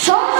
Son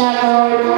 Shalom.